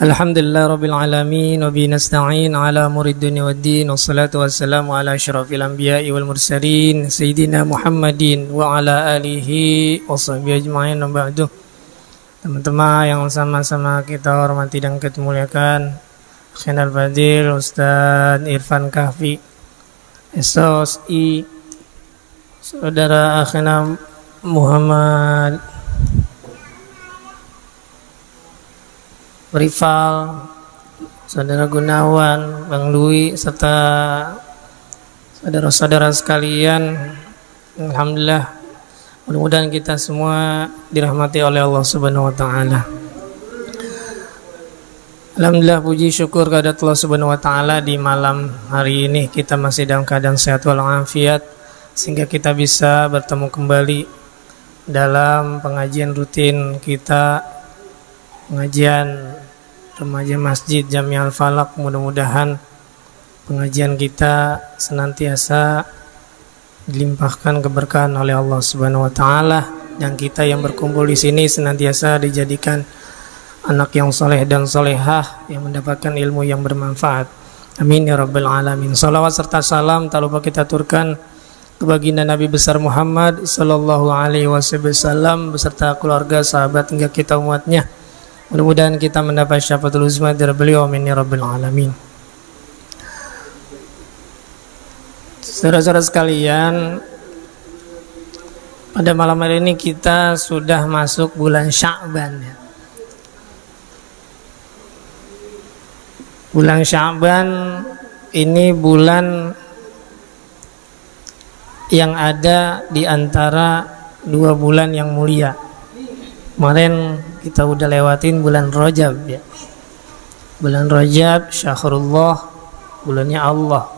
Alhamdulillah Rabbil Alamin. Wa bihi nasta'in ala umuri dunya waddin. Wassalatu wassalamu ala asyrafil anbiya'i wal mursalin Sayyidina Muhammadin wa ala alihi wa sahbihi ajma'in. Ba'du. Teman-teman yang sama-sama kita hormati dan kita muliakan, Khairul Fadil Ustaz Irfan Kahfi SOSI, Saudara Akhina Muhammad Rifal, Saudara Gunawan, Bang Dwi, serta saudara-saudara sekalian. Alhamdulillah, mudah-mudahan kita semua dirahmati oleh Allah Subhanahu wa taala. Alhamdulillah, puji syukur kepada Allah Subhanahu wa taala, di malam hari ini kita masih dalam keadaan sehat walafiat sehingga kita bisa bertemu kembali dalam pengajian rutin kita, pengajian remaja Masjid Jami Al-Falaq. Mudah-mudahan pengajian kita senantiasa dilimpahkan keberkahan oleh Allah Subhanahu wa taala, dan kita yang berkumpul di sini senantiasa dijadikan anak yang soleh dan solehah yang mendapatkan ilmu yang bermanfaat. Amin ya rabbal alamin. Salawat serta salam tak lupa kita aturkan ke baginda Nabi besar Muhammad sallallahu alaihi wasallam beserta keluarga, sahabat hingga kita umatnya. Mudah-mudahan kita mendapat syafaatul uzma dari beliau. Amin ya rabbal alamin. Saudara-saudara sekalian, pada malam hari ini kita sudah masuk bulan Sya'ban ya. Bulan Sya'ban ini bulan yang ada di antara dua bulan yang mulia. Kemarin kita udah lewatin bulan Rajab ya. Bulan Rajab syahrullah, bulannya Allah.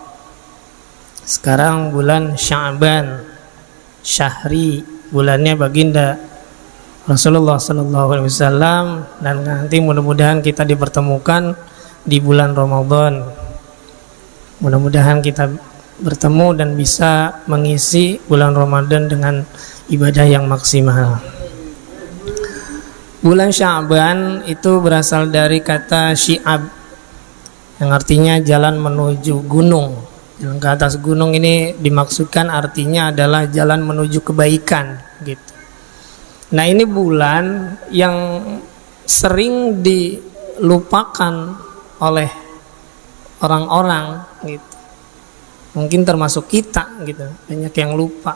Sekarang bulan Sya'ban, syahri, bulannya baginda Rasulullah sallallahu alaihi wasallam, dan nanti mudah-mudahan kita dipertemukan di bulan Ramadan. Mudah-mudahan kita bertemu dan bisa mengisi bulan Ramadan dengan ibadah yang maksimal. Bulan Sya'ban itu berasal dari kata syi'ab yang artinya jalan menuju gunung. Jalan ke atas gunung ini dimaksudkan artinya adalah jalan menuju kebaikan gitu. Nah, ini bulan yang sering dilupakan oleh orang-orang gitu. Mungkin termasuk kita gitu, banyak yang lupa.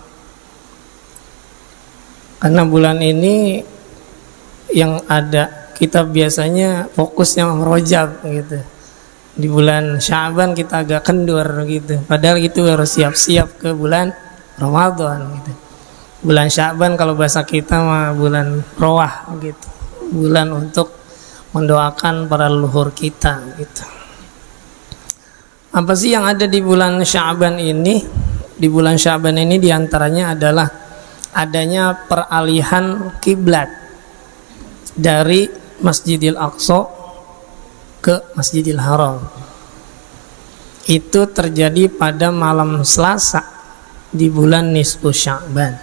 Karena bulan ini yang ada kita biasanya fokusnya merojab gitu. Di bulan Sya'ban kita agak kendur gitu. Padahal itu harus siap-siap ke bulan Ramadan gitu. Bulan Sya'ban kalau bahasa kita mah bulan roah gitu. Bulan untuk mendoakan para leluhur kita gitu. Apa sih yang ada di bulan Sya'ban ini? Di bulan Sya'ban ini diantaranya adalah adanya peralihan kiblat dari Masjidil Aqsa ke Masjidil Haram. Itu terjadi pada malam Selasa di bulan nisfu Sya'ban.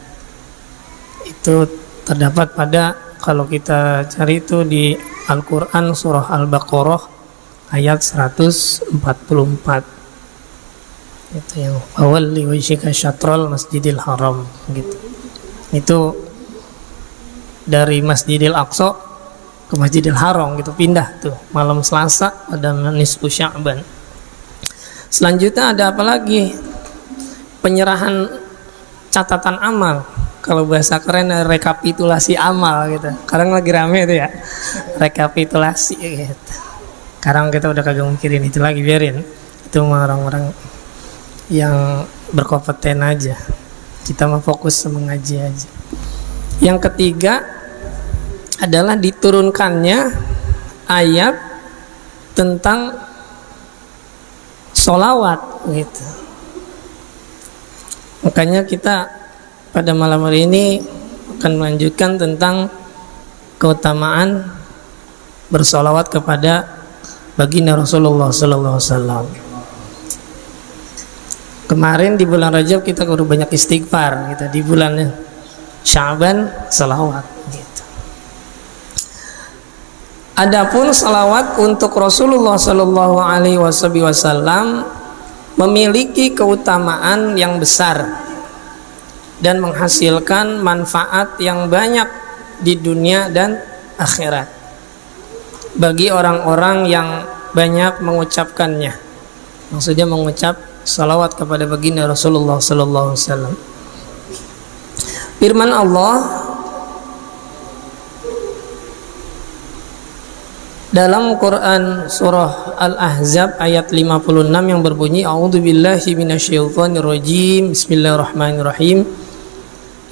Itu terdapat pada, kalau kita cari itu di Al-Quran surah Al-Baqarah ayat 144. Itu yang fawalli wajhika syatrul Masjidil Haram gitu. Itu dari Masjidil Aqsa ke Masjidil Haram gitu, pindah tuh malam Selasa pada nisfu Sya'ban. Selanjutnya ada apa lagi? Penyerahan catatan amal. Kalau bahasa keren rekapitulasi amal gitu. Sekarang lagi rame itu ya, rekapitulasi gitu. Sekarang kita udah kagak mikirin itu lagi, biarin. Itu orang-orang yang berkompeten aja. Kita mah fokus mengaji aja. Yang ketiga adalah diturunkannya ayat tentang sholawat gitu. Makanya kita pada malam hari ini akan melanjutkan tentang keutamaan bersholawat kepada baginda Rasulullah sallallahu alaihi wasallam. Kemarin di bulan Rajab kita udah banyak istighfar gitu. Di bulan Sya'ban sholawat gitu. Adapun salawat untuk Rasulullah Shallallahu Alaihi Wasallam memiliki keutamaan yang besar dan menghasilkan manfaat yang banyak di dunia dan akhirat bagi orang-orang yang banyak mengucapkannya. Maksudnya mengucap salawat kepada baginda Rasulullah Sallallahu Alaihi Wasallam. Firman Allah dalam Quran surah Al-Ahzab ayat 56 yang berbunyi, A'udzubillahi minasyaitonirrajim, Bismillahirrahmanirrahim.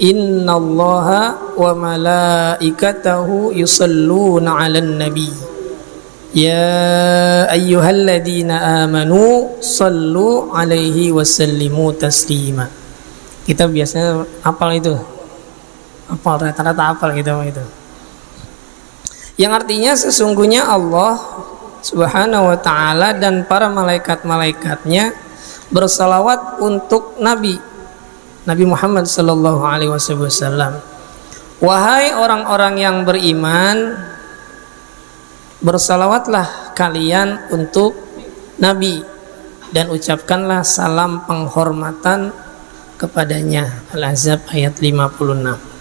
Innallaha wa malaikatahu yusalluna 'alan nabi. Ya ayyuhalladzina amanu sallu 'alaihi wasallimu taslima. Kita biasanya hafal itu. Hafal, rata-rata hafal gitu itu. Yang artinya sesungguhnya Allah Subhanahu wa ta'ala dan para malaikat-malaikatnya bersalawat untuk Nabi Muhammad sallallahu alaihi wasallam. Wahai orang-orang yang beriman, bersalawatlah kalian untuk Nabi dan ucapkanlah salam penghormatan kepadanya. Al-Ahzab ayat 56.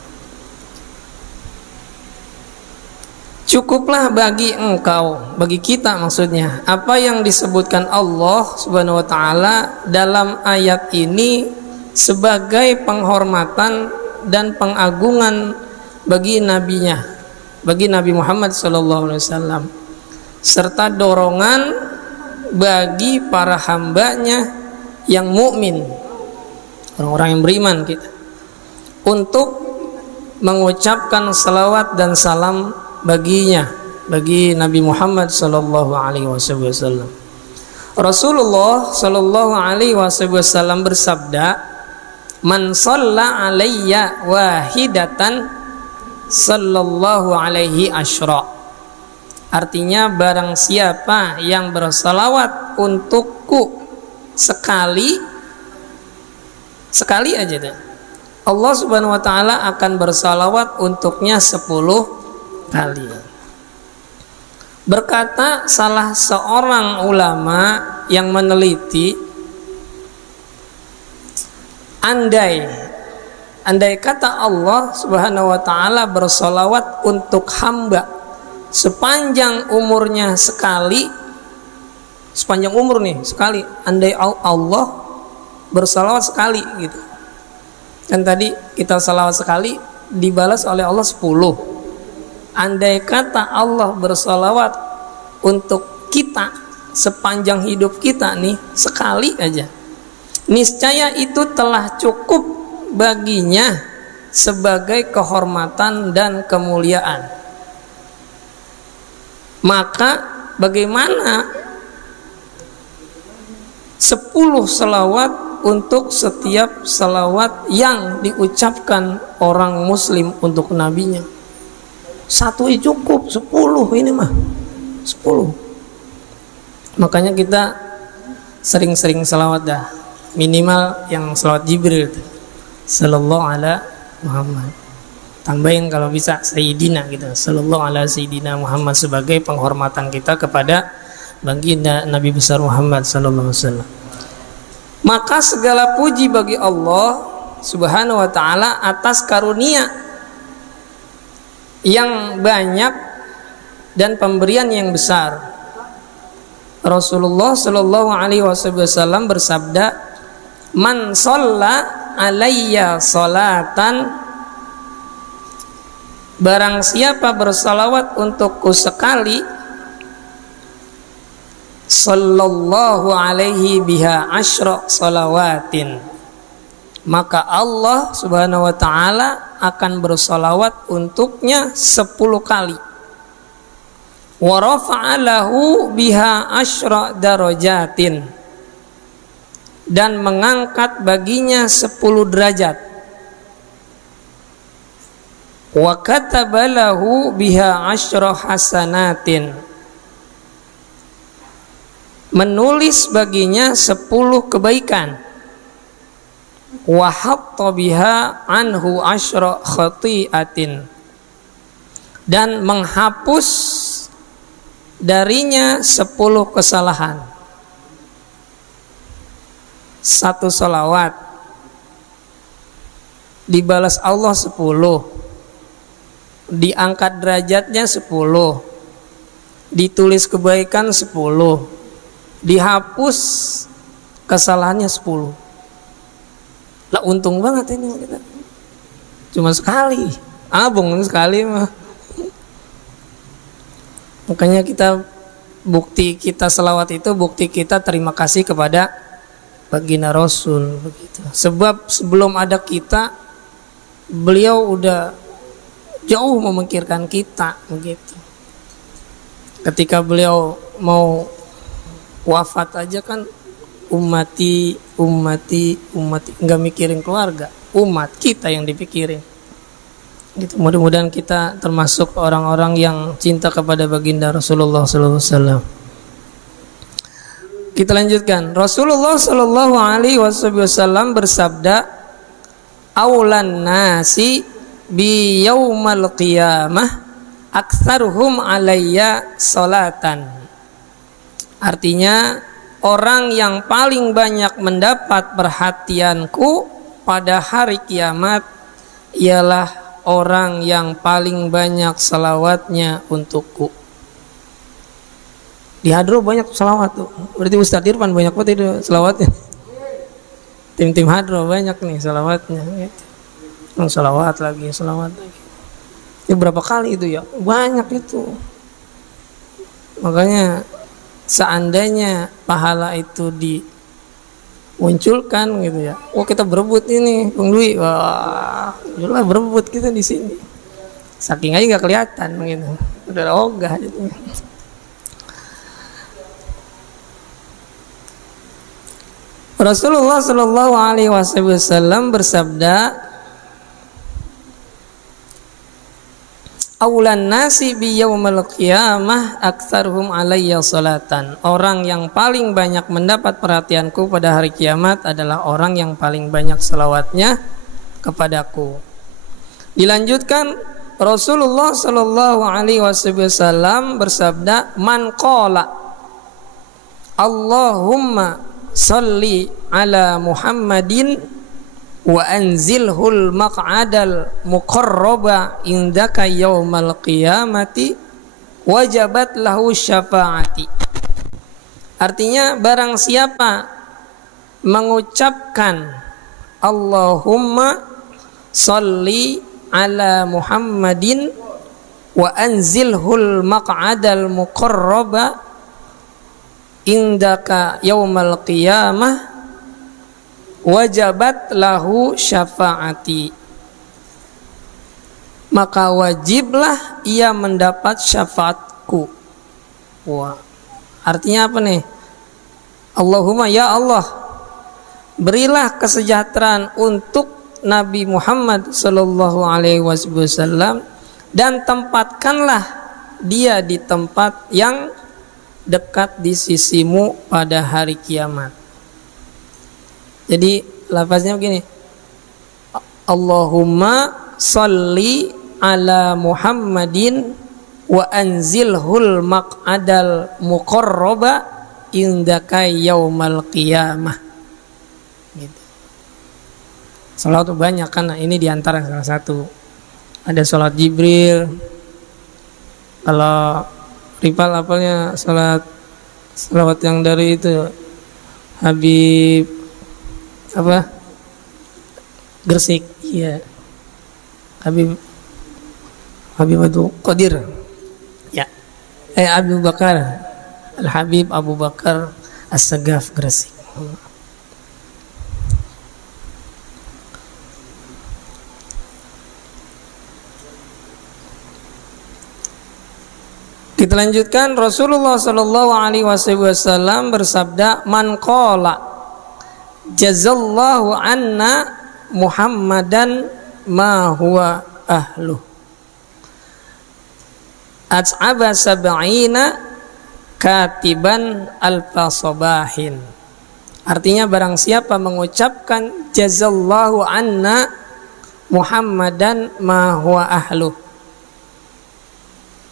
Cukuplah bagi engkau, bagi kita maksudnya, apa yang disebutkan Allah Subhanahu wa ta'ala dalam ayat ini sebagai penghormatan dan pengagungan bagi nabinya, bagi Nabi Muhammad sallallahu alaihi wasallam, serta dorongan bagi para hambanya yang mukmin, orang-orang yang beriman kita, untuk mengucapkan salawat dan salam baginya, bagi Nabi Muhammad sallallahu alaihi wasallam. Rasulullah sallallahu alaihi wasallam bersabda, "Man shalla alayya wahidatan sallallahu alaihi asyra." Artinya barang siapa yang bersalawat untukku sekali aja deh, Allah Subhanahu wa ta'ala akan bersalawat untuknya 10 kali. Berkata salah seorang ulama yang meneliti, andai kata Allah Subhanahu wa ta'ala bersalawat untuk hamba sepanjang umurnya sekali, sepanjang umur nih sekali, andai Allah bersalawat sekali gitu. Dan tadi kita salawat sekali dibalas oleh Allah 10. Andai kata Allah bersalawat untuk kita sepanjang hidup kita nih sekali aja, niscaya itu telah cukup baginya sebagai kehormatan dan kemuliaan. Maka bagaimana 10 salawat untuk setiap salawat yang diucapkan orang muslim untuk nabinya? 1 cukup, 10 ini mah 10. Makanya kita sering-sering salawat dah, minimal yang salawat Jibril sallallahu ala Muhammad. Tambahin kalau bisa Sayyidina gitu, sallallahu ala Sayyidina Muhammad, sebagai penghormatan kita kepada baginda Nabi besar Muhammad sallallahu alaihi wasallam. Maka segala puji bagi Allah Subhanahu wa ta'ala atas karunia yang banyak dan pemberian yang besar. Rasulullah sallallahu alaihi wasallam bersabda, "Man shalla alayya salatan," barang siapa bersalawat untukku sekali, sallallahu alaihi biha asyra salawatin, maka Allah Subhanahu wa ta'ala akan bersalawat untuknya 10 kali. Wa rafa'alahu biha asyra darajatin, dan mengangkat baginya 10 derajat. Wa katabalahu biha asyra hasanatin, menulis baginya 10 kebaikan. Wa hatta biha anhu asyra khati'atin, dan menghapus darinya 10 kesalahan. Satu sholawat dibalas Allah 10, diangkat derajatnya 10, ditulis kebaikan 10, dihapus kesalahannya 10. Lah untung banget ini kita. Cuma sekali, abang sekali mah. Makanya bukti kita selawat itu bukti kita terima kasih kepada baginda Rasul begitu. Sebab sebelum ada kita, beliau udah jauh memikirkan kita begitu. Ketika beliau mau wafat aja kan ummati, nggak mikirin keluarga, umat kita yang dipikirin. Gitu. Mudah-mudahan kita termasuk orang-orang yang cinta kepada baginda Rasulullah SAW. Kita lanjutkan. Rasulullah Shallallahu Alaihi Wasallam bersabda, "Aulan nasi bi yaumal qiyamah aktsaruhum alayya salatan." Artinya, orang yang paling banyak mendapat perhatianku pada hari kiamat ialah orang yang paling banyak salawatnya untukku. Di hadro banyak salawat tuh. Berarti Ustadz Irfan banyak banget itu salawatnya. Tim-tim hadro banyak nih salawatnya. Gitu. Salawat lagi. Ya berapa kali itu ya? Banyak itu. Makanya seandainya pahala itu dimunculkan gitu ya. Oh kita berebut ini, Bung Dwi. Wah, jelas berebut kita di sini. Saking aja nggak kelihatan gitu. Udah ogah gitu. Rasulullah Shallallahu Alaihi Wasallam bersabda, "Aulan nasi bi yaumil qiyamah aktsaruhum alayya salatan." Orang yang paling banyak mendapat perhatianku pada hari kiamat adalah orang yang paling banyak selawatnya kepadaku. Dilanjutkan, Rasulullah Shallallahu Alaihi Wasallam bersabda, "Man qala Allahumma salli ala Muhammadin wa anzilhul maq'adal muqarraba indaka yaumal qiyamati wajabat lahu syafa'ati." Artinya, barang siapa mengucapkan Allahumma salli ala Muhammadin wa anzilhul maq'adal muqarraba indaka yaumal qiyamah wajabat lahu syafa'ati, maka wajiblah ia mendapat syafaatku. Wah, artinya apa nih? Allahumma ya Allah, berilah kesejahteraan untuk Nabi Muhammad sallallahu alaihi wasallam dan tempatkanlah dia di tempat yang dekat di sisimu pada hari kiamat. Jadi lafaznya begini, Allahumma salli ala Muhammadin wa anzilhul maq'adal muqarraba indaka yaumal qiyamah. Gitu. Salat itu banyak kan, ini diantara salah satu. Ada salat Jibril. Kalau Ripal apalnya salawat yang dari itu Habib apa Gresik, iya Habib Abdul Qadir ya, Abu Bakar Al Habib Abu Bakar As-Sagaf Gresik. Kita lanjutkan. Rasulullah Shallallahu Alaihi Wasallam bersabda, "Man qala jazallahu anna Muhammadan ma huwa ahluh at'aba sab'ina katiban alfa sabahin." Artinya, barang siapa mengucapkan jazallahu anna Muhammadan ma huwa ahluh,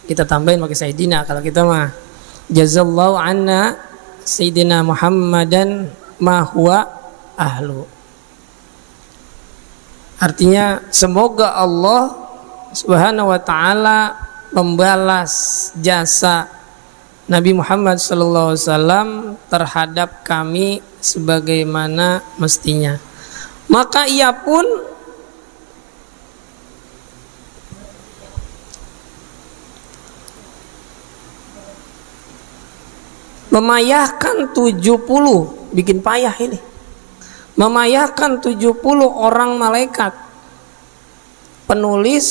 kita tambahin pakai Sayyidina kalau kita mah, Jazallahu anna Sayyidina Muhammadan ma huwa ahlu. Artinya semoga Allah Subhanahu wa taala membalas jasa Nabi Muhammad sallallahu alaihi wasallam terhadap kami sebagaimana mestinya. Maka ia pun memayahkan 70, bikin payah ini. Memayahkan 70 orang malaikat penulis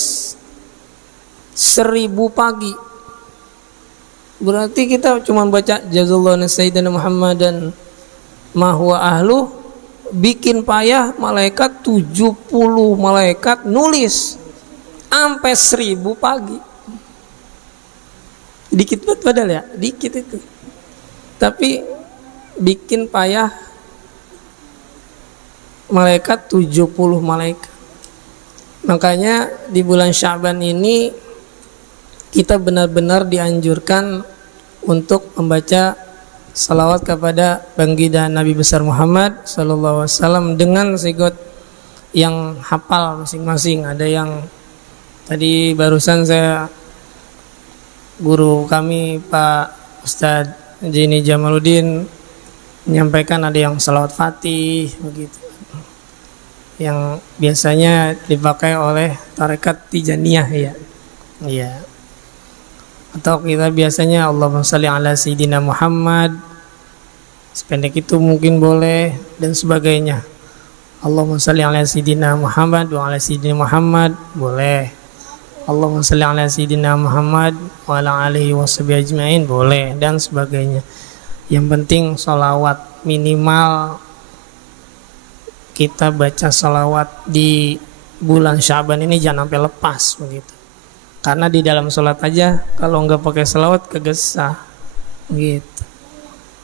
1000 pagi. Berarti kita cuma baca jazallahu sayyidina Muhammadan ma huwa ahlu, bikin payah malaikat 70 malaikat nulis sampai 1000 pagi. Dikit banget padahal ya, dikit itu. Tapi bikin payah malaikat 70 malaikat. Makanya di bulan Sya'ban ini kita benar-benar dianjurkan untuk membaca salawat kepada baginda Nabi besar Muhammad sallallahu alaihi wasallam dengan sigot yang hafal masing-masing. Ada yang tadi barusan saya, guru kami Pak Ustadz Jini Jamaluddin menyampaikan ada yang salawat Fatih begitu, yang biasanya dipakai oleh tarekat Tijaniyah ya. Iya. Atau kita biasanya Allahumma shalli ala sayyidina Muhammad, sependek itu mungkin boleh, dan sebagainya. Allahumma shalli ala sayyidina Muhammad wa ala sayyidina Muhammad boleh. Allahumma shalli ala sayyidina Muhammad wa ala alihi washabihi ajmain boleh, dan sebagainya. Yang penting sholawat, minimal kita baca sholawat di bulan Sya'ban ini jangan sampai lepas begitu. Karena di dalam sholat aja kalau nggak pakai sholawat kegesah gitu.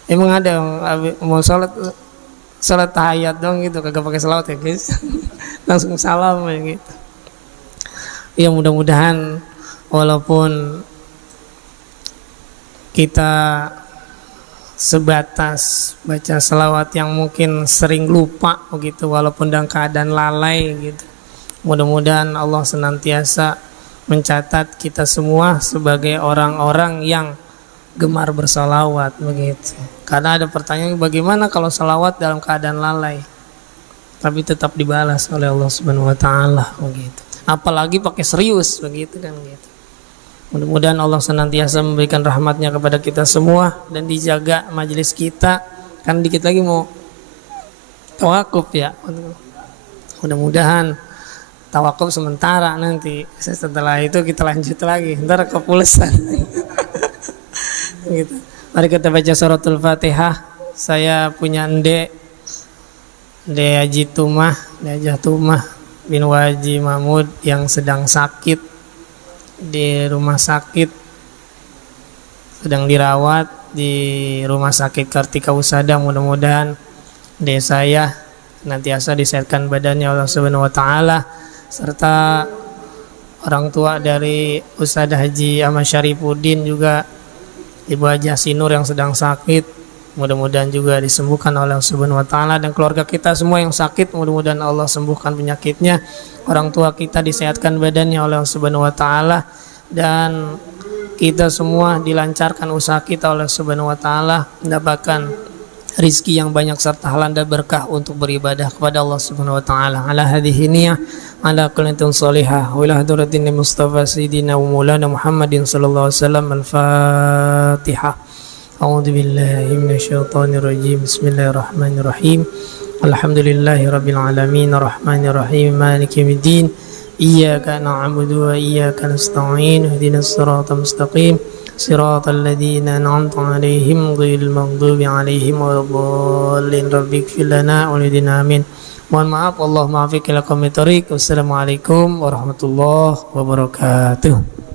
Emang ada yang mau sholat tahiyat dong gitu kagak pakai sholawat ya guys. Langsung salam ya gitu. Ya mudah-mudahan walaupun kita sebatas baca selawat yang mungkin sering lupa begitu, walaupun dalam keadaan lalai gitu, mudah-mudahan Allah senantiasa mencatat kita semua sebagai orang-orang yang gemar bersalawat begitu. Karena ada pertanyaan, bagaimana kalau salawat dalam keadaan lalai tapi tetap dibalas oleh Allah Subhanahu wa taala begitu. Apalagi pakai serius begitu kan gitu. Mudah-mudahan Allah senantiasa memberikan rahmatnya kepada kita semua dan dijaga majelis kita. Kan dikit lagi mau tawakuf ya. Mudah-mudahan tawakuf sementara, nanti setelah itu kita lanjut lagi. Ntar kepulasan. Gitu. Mari kita baca suratul Fatihah. Saya punya Ende Haji Tumah bin Waji Mahmud yang sedang sakit di rumah sakit, sedang dirawat di rumah sakit Kartika Husada. Mudah-mudahan desa saya nantiasa disehatkan badannya Allah Subhanahu wa taala, serta orang tua dari Ustadz Haji Ahmad Syarifuddin juga Ibu Haji Sinur yang sedang sakit. Mudah-mudahan juga disembuhkan oleh Allah Subhanahu wa taala, dan keluarga kita semua yang sakit mudah-mudahan Allah sembuhkan penyakitnya. Orang tua kita disehatkan badannya oleh Allah Subhanahu wa taala, dan kita semua dilancarkan usaha kita oleh Allah Subhanahu wa taala, mendapatkan rizki yang banyak serta halal dan berkah untuk beribadah kepada Allah Subhanahu wa taala. Ala hadhihi niyah ala kullatin salihah wa ila hadratin Mustafa Sayyidina wa Maulana Muhammadin sallallahu alaihi wasallam. Al-Fatihah. A'udzu billahi minasyaitonir rajim. Bismillahirrahmanirrahim. Alhamdulillahi rabbil alamin arrahmanir rahim maliki yaumiddin. Iyyaka na'budu wa iyyaka nasta'in. Ihdinas siratal mustaqim. Siratal ladzina an'amta 'alaihim ghairil maghdubi 'alaihim waladdallin. Rabbighfir lana wa lidina amin. Mohon maaf, Allah maafiq ila qawmi thariq. Wassalamualaikum warahmatullahi wabarakatuh.